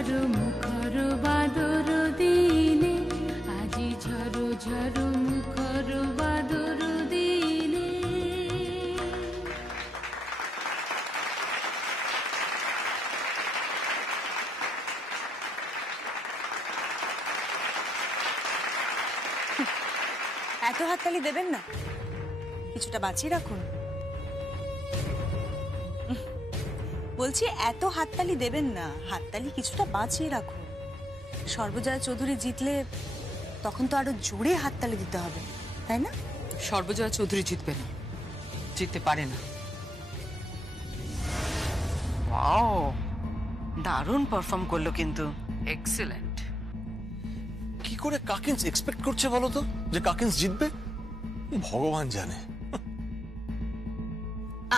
ঝড় মুখর বাদর দিনে, আজি ঝড় ঝড় মুখর বাদর দিনে। এত হাততালি দেবেন না, কিছুটা বাঁচিয়ে রাখুন। বলছি এত হাততালি দেবেন না, হাততালি কিছুটা বাঁচিয়ে রাখুন। সর্বজয়া চৌধুরী জিতলে তখন তো আরো জোরে হাততালি দিতে হবে, তাই না? সর্বজয়া চৌধুরী জিতবে না, জিততে পারে না। ওয়াও, দারুণ পারফর্ম করলো কিন্তু। এক্সেলেন্ট। কি করে কাকিন্স এক্সপেক্ট করছে বলো তো যে কাকিন্স জিতবে? ভগবান জানে।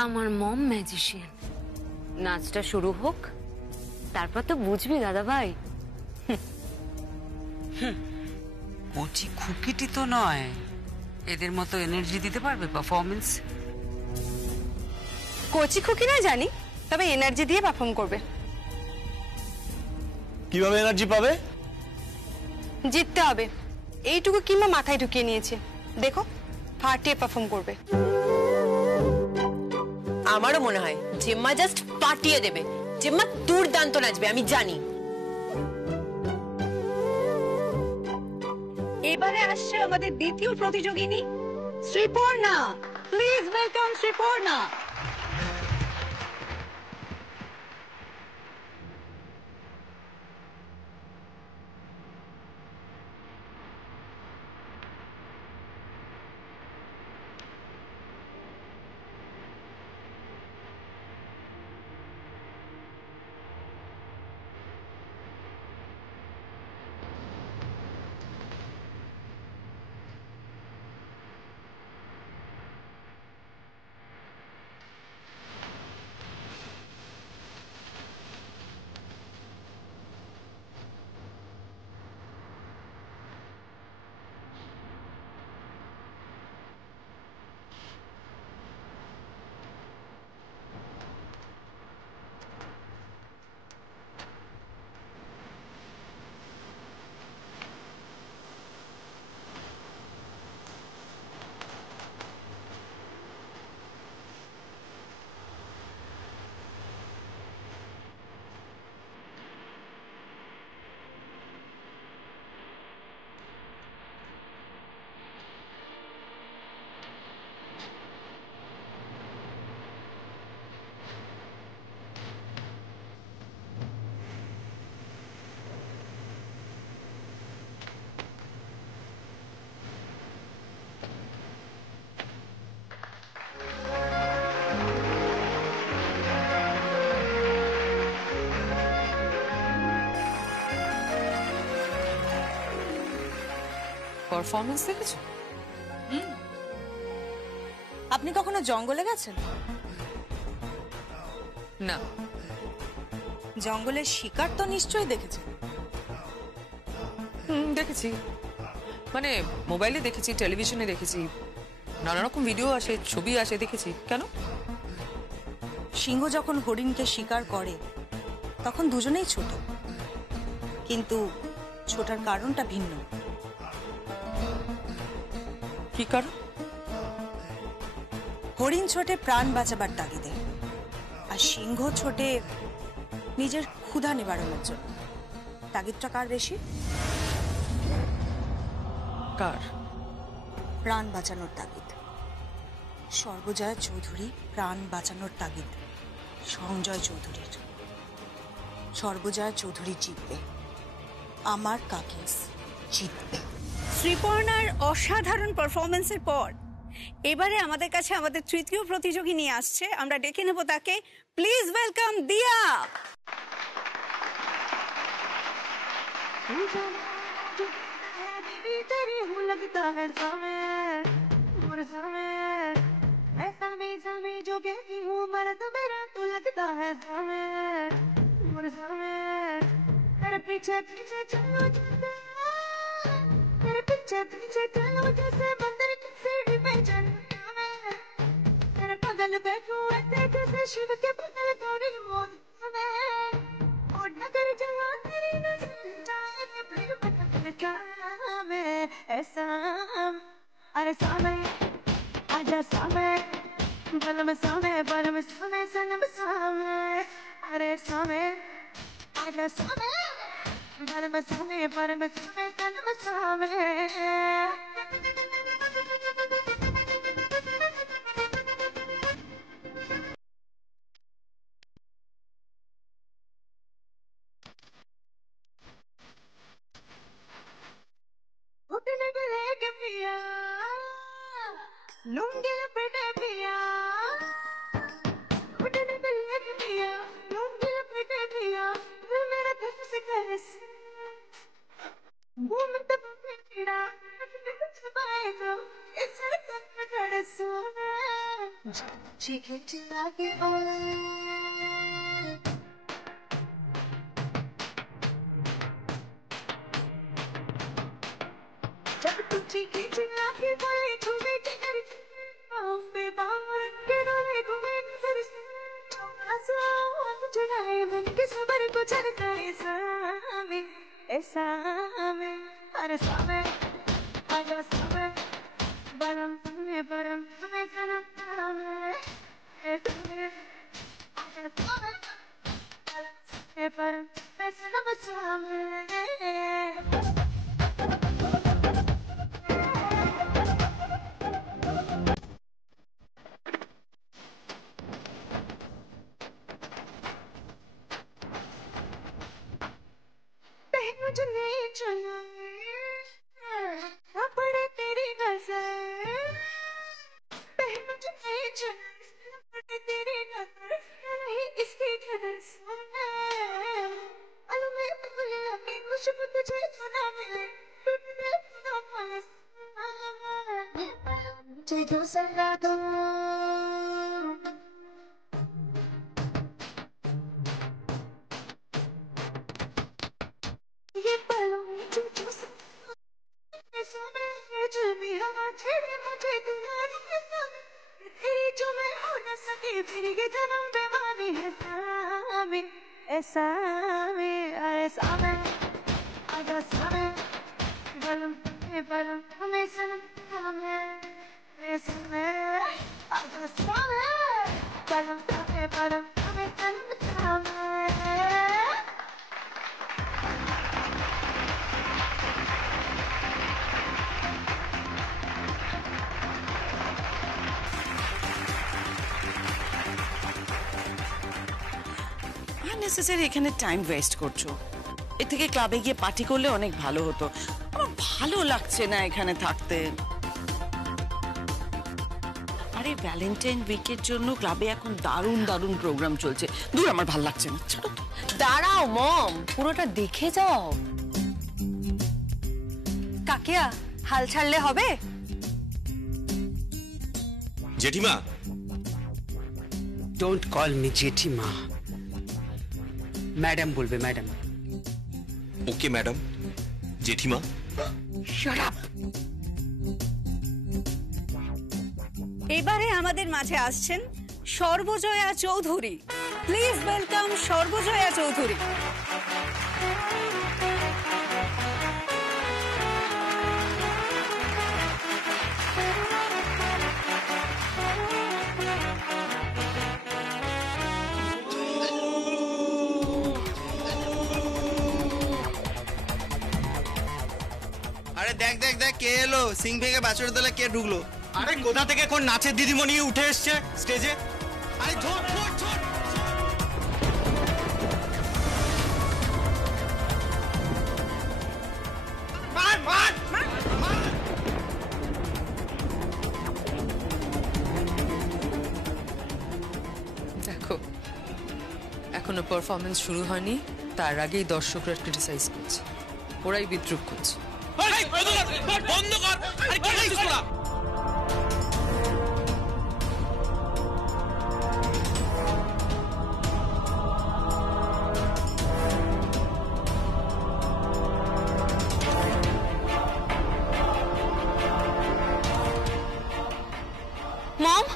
আমার মম ম্যাজিশিয়ান। নাচটা শুরু হোক, তারপর তো বুঝবি দাদা ভাই। কচি খুকিটি তো নয়, এদের মতো এনার্জি দিতে পারবে পারফরমেন্স? কচি খুকি না জানি, তবে এনার্জি দিয়ে পারফর্ম করবে। কিভাবে এনার্জি পাবে? জিততে হবে, এইটুকু কিংবা মাথায় ঢুকিয়ে নিয়েছে। দেখো ফাটিয়ে পারফর্ম করবে। আমারও মনে হয় জেম্মা জাস্ট পাঠিয়ে দেবে। জেম্মা দুর্দান্ত নাচবে, আমি জানি। এবারে আসছে আমাদের দ্বিতীয় প্রতিযোগিনী Sriparna. Please welcome Sriparna. Performance দেখেছো? আপনি কখনো জঙ্গলে গেছেন? না। জঙ্গলের শিকার তো নিশ্চয়ই দেখেছেন। দেখেছি, মানে মোবাইলে দেখেছি, টেলিভিশনে দেখেছি, নানা রকম ভিডিও আসে, ছবি আসে, দেখেছি। কেন? সিংহ যখন হরিণকে শিকার করে তখন দুজনেই ছোট, কিন্তু ছোটার কারণটা ভিন্ন। কি কারণ? হরিণ ছোটে প্রাণ বাঁচাবার তাগিদে, আর সিংহ ছোটে নিজের ক্ষুধা নিবারণের জন্য। তাগিদটা কার বেশি? কার? প্রাণ বাঁচানোর তাগিদ। সর্বজয়া চৌধুরী প্রাণ বাঁচানোর তাগিদ সঞ্জয় চৌধুরীর। সর্বজয়া চৌধুরী জিতবে, আমার কাকিন্স জিতবে। শ্রীপর্ণার অসাধারণ পারফরমেন্সের পর এবারে আমাদের কাছে আমাদের তৃতীয় প্রতিযোগী নিয়ে আসছে। আমরা ডেকে নেব তাকে। প্লিজ ওয়েলকাম দিয়া। शिव के बदल गौरी मोद में और नगर जलाते আননেসেসারি এখানে টাইম ওয়েস্ট করছো। এর থেকে ক্লাবে গিয়ে পার্টি করলে অনেক ভালো হতো। আমার ভালো লাগছে না এখানে থাকতে। আরে ভ্যালেন্টাইন উইকের জন্য ক্লাবে এখন দারুণ দারুণ প্রোগ্রাম চলছে। দূর, আমার ভালো লাগছে না, ছাড়ো তো। দাঁড়াও মম, পুরোটা দেখে যাও। কাকিয়া, হাল ছাড়লে হবে? জেঠিমা, ডোন্ট কল মি জেঠিমা, ম্যাডাম বলবে, ম্যাডাম। ওকে ম্যাডাম, জেঠিমা। Shut up. এবারে আমাদের মাঝে আসছেন সর্বজয়া চৌধুরী। Please welcome Sarbajaya Chowdhury. আরে দেখ দেখ দেখ, কে এলো? সিং ভেঙে বাছুর দলে কে ঢুকলো? আরে কোথা থেকে কোন নাচের দিদিমণি উঠে এসছে স্টেজে? আরে ধর ধর ধর। মার মার মার। দেখো, এখনো পারফরমেন্স শুরু হয়নি, তার আগেই দর্শকরা ক্রিটিসাইজ করছে, ওরাই বিদ্রুপ করছে। বন্ধ কর। আরে কি করছিস তোরা? মম,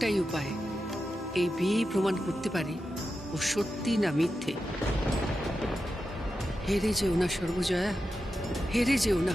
একটাই উপায়, এই বিয়েই প্রমাণ করতে পারে ও সত্যি না মিথ্যে। হেরে যেও না সর্বজয়া, হেরে যেও না।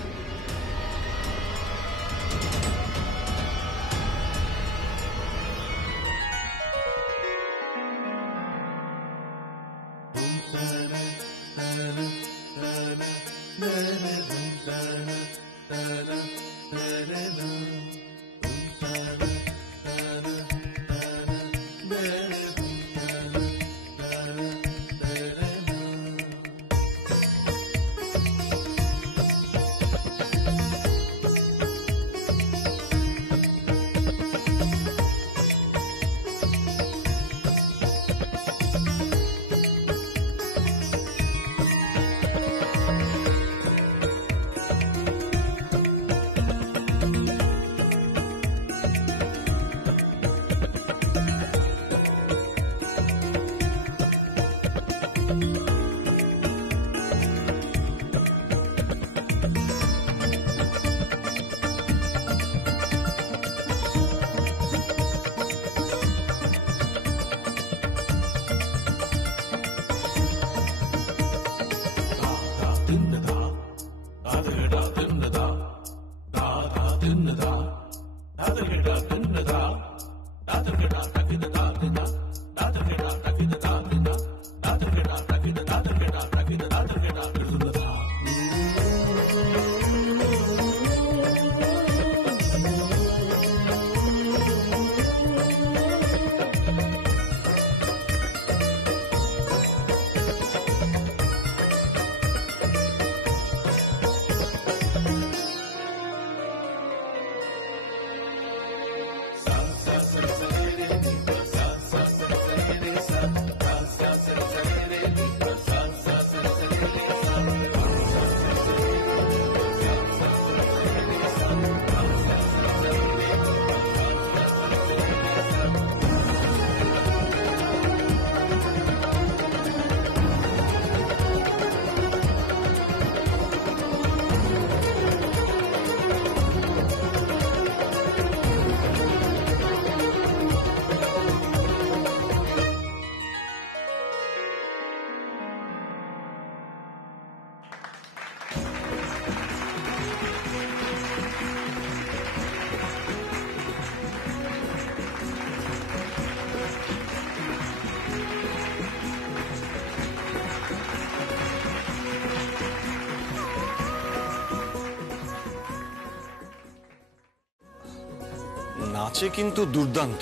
নাচে কিন্তু দুর্দান্ত।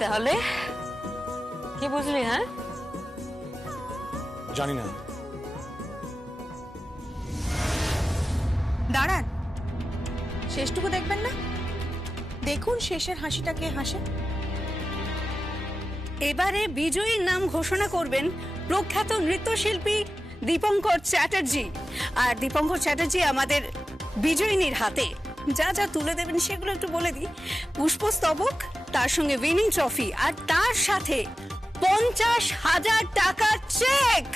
তাহলে কি বুঝলি? হ্যাঁ, জানি না। দাঁড়ান, শেষটুকু দেখবেন না? দেখুন শেষের হাসিটা কে হাসে। এবারে বিজয়ীর নাম ঘোষণা করবেন প্রখ্যাত নৃত্যশিল্পী দীপঙ্কর চ্যাটার্জি। আর দীপঙ্কর চ্যাটার্জি আমাদের বিজয়িনীর হাতে যা যা তুলে দেবেন সেগুলো একটু বলে দিই। পুষ্পস্তবক, তার সঙ্গে উইনিং ট্রফি, আর তার সাথে 50,000 টাকার চেক।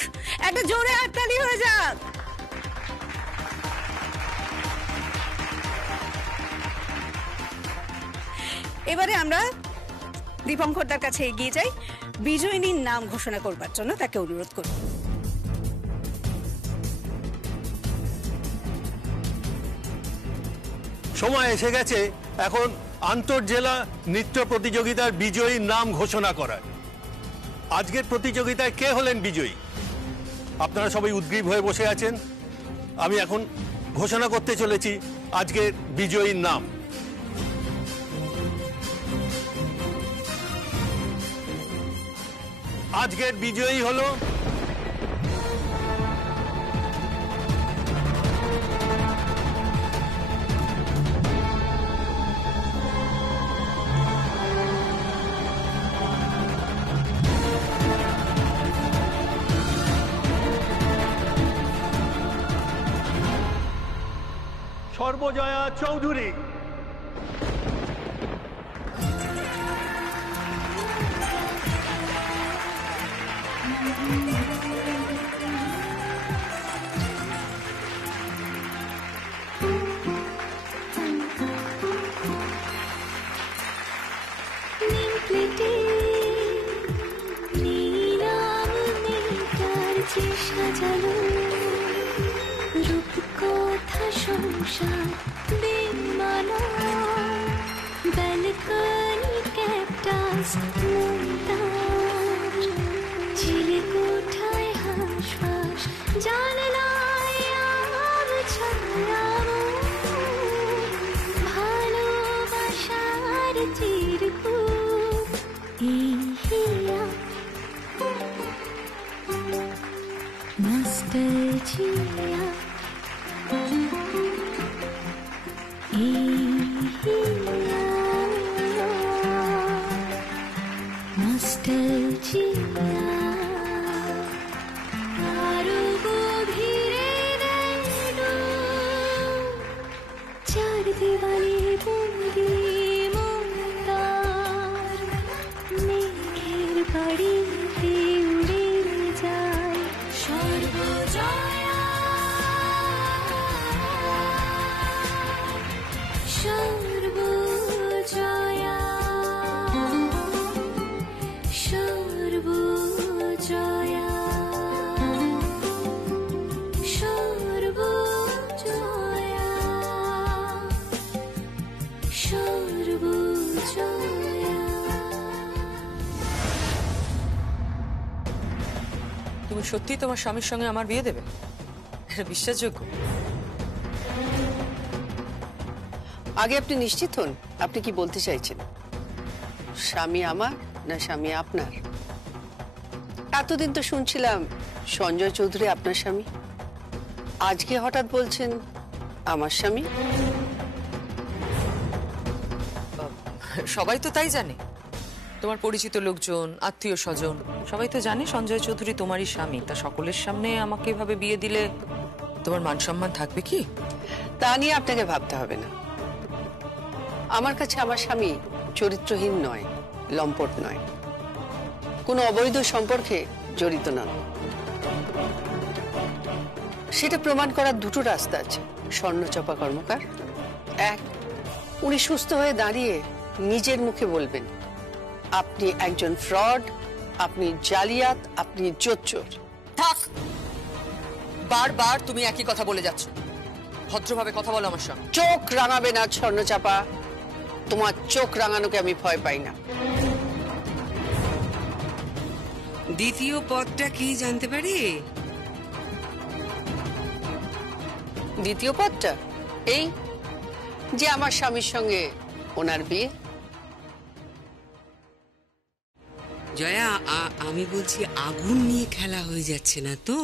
একটা জোরে হাততালি হয়ে যাক। এবারে আমরা দীপঙ্করদার কাছে এগিয়ে যাই, বিজয়িনীর নাম ঘোষণা করবার জন্য তাকে অনুরোধ করি। সময় এসে গেছে এখন আন্তর্জেলা নৃত্য প্রতিযোগিতার বিজয়ীর নাম ঘোষণা করার। আজকের প্রতিযোগিতায় কে হলেন বিজয়ী? আপনারা সবাই উদ্গ্রীব হয়ে বসে আছেন। আমি এখন ঘোষণা করতে চলেছি আজকের বিজয়ীর নাম। আজকের বিজয়ী হলো সর্বজয়া চৌধুরী। সাজানো রূপকথা সংসার বেমানা ব্যালকনি ক্যাকটাস মন্দার চিলে কোঠায় হাঁসফাঁস জানলায় আলো ছায়া ভালোবাসার চিরকুট এই হিয়া Nostalgia Nostalgia আরো গভীরে নেনো চার দেওয়ালে বন্দি মন্দার মেঘের বাড়িতে উড়ে যায় সর্বজয়া সর্বজয়া সর্বজয়া সর্বজয়া সর্বজয়া তুমি সত্যি তোমার স্বামীর সঙ্গে আমার বিয়ে দেবে? এটা বিশ্বাসযোগ্য? আগে আপনি নিশ্চিত হন আপনি কি বলতে চাইছেন, স্বামী আমার না স্বামী আপনার? এতদিন তো শুনছিলাম সঞ্জয় চৌধুরী আপনার স্বামী, আজকে হঠাৎ বলছেন আমার স্বামী। সবাই তো তাই জানে, তোমার পরিচিত লোকজন, আত্মীয় স্বজন সবাই তো জানে সঞ্জয় চৌধুরী তোমারই স্বামী। তা সকলের সামনে আমাকে এভাবে বিয়ে দিলে তোমার মান সম্মান থাকবে কি? তা নিয়ে আপনাকে ভাবতে হবে না। আমার কাছে আমার স্বামী চরিত্রহীন নয়, লম্পট নয়, কোনো অবৈধ সম্পর্কে জড়িত নন। সেটা প্রমাণ করার দুটো রাস্তা আছে। স্বর্ণচপা কর্মকার, এক, উনি সুস্থ হয়ে দাঁড়িয়ে নিজের মুখে বলবেন আপনি একজন ফ্রড, আপনি জালিয়াত, আপনি জোচ্চোর। থাক, বারবার তুমি একই কথা বলে যাচ্ছ। ভদ্রভাবে কথা বলো আমার সঙ্গে। চোখ রাঙাবে না স্বর্ণচাপা, তোমার চোখ রাঙানোকে আমি ভয় পাই না। দ্বিতীয় পদটা কি জানতে পারি? দ্বিতীয় পদটা এই যে আমার স্বামীর সঙ্গে ওনার বিয়ে। জয়া, আমি বলছি আগুন নিয়ে খেলা হয়ে যাচ্ছে না তো?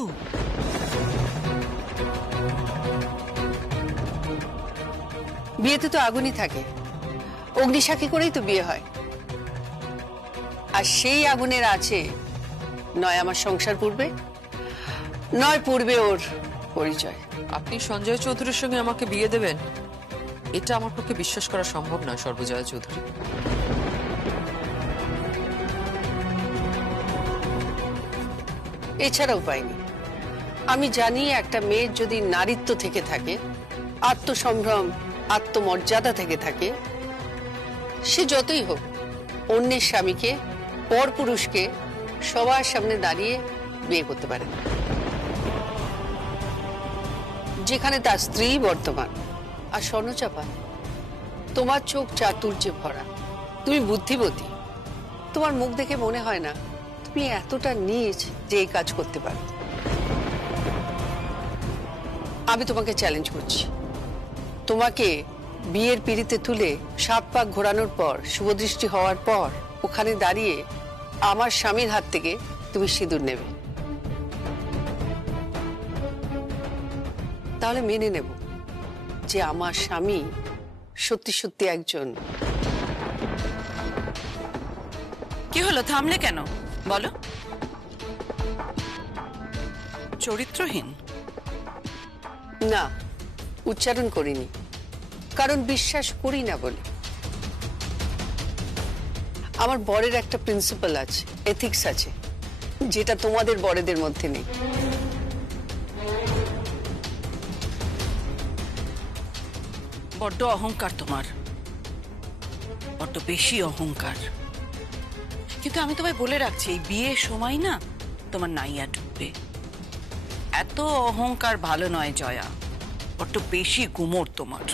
বিয়েতে তো আগুনই থাকে, অগ্নিসাক্ষী করেই তো বিয়ে হয়। আর সেই আগুনের আছে নয় আমার সংসার পূর্বে, নয় পূর্বে ওর পরিচয়। আপনি সঞ্জয় চৌধুরীর সঙ্গে আমাকে বিয়ে দেবেন, এটা আমার পক্ষে বিশ্বাস করা সম্ভব না সর্বজয়া চৌধুরী। এছাড়া উপায় নেই। আমি জানি একটা মেয়ের যদি নারীত্ব থেকে থাকে, আত্মসম্ভ্রম, আত্মমর্যাদা থেকে থাকে, সে যতই হোক অন্যের স্বামীকে, পরপুরুষকে সবার সামনে দাঁড়িয়ে বিয়ে করতে পারে না, যেখানে তার স্ত্রী বর্তমান। আর স্বর্ণচাপা, তোমার চোখ চাতুর্যে ভরা, তুমি বুদ্ধিমতী, তোমার মুখ দেখে মনে হয় না তুমি এতটা নীচ যে এই কাজ করতে পারো। আমি তোমাকে চ্যালেঞ্জ করছি, তোমাকে বিয়ের পিঁড়িতে তুলে 7 পাক ঘোরানোর পর, শুভদৃষ্টি হওয়ার পর ওখানে দাঁড়িয়ে আমার স্বামীর হাত থেকে তুমি সিঁদুর নেবে। তাহলে মেনে নেব যে আমার স্বামী সত্যি সত্যি একজন। কি হলো, থামলে কেন বলো? চরিত্রহীন না, উচ্চারণ করিনি, কারণ বিশ্বাস করি না বলে। আমার বরের একটা প্রিন্সিপাল আছে, এথিক্স আছে, যেটা তোমাদের বরেদের মধ্যে নেই। বড্ড অহংকার তোমার, বড্ড বেশি অহংকার। কিন্তু আমি তোমায় বলে রাখছি, এই বিয়ের সময় না তোমার নাইয়া ঢুকবে, এত অহংকার ভালো নয় জয়া, বড্ড বেশি গুমোর তোমার।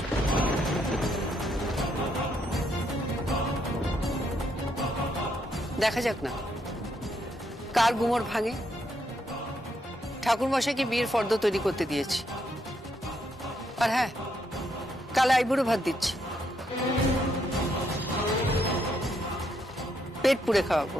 দেখা যাক না কার গুমর ভাঙে। ঠাকুরমশাইকে বিয়ের ফর্দ তৈরি করতে দিয়েছি। আর হ্যাঁ, কাল আইবুড়ো ভাত দিচ্ছি, পেট পুড়ে খাওয়াবো।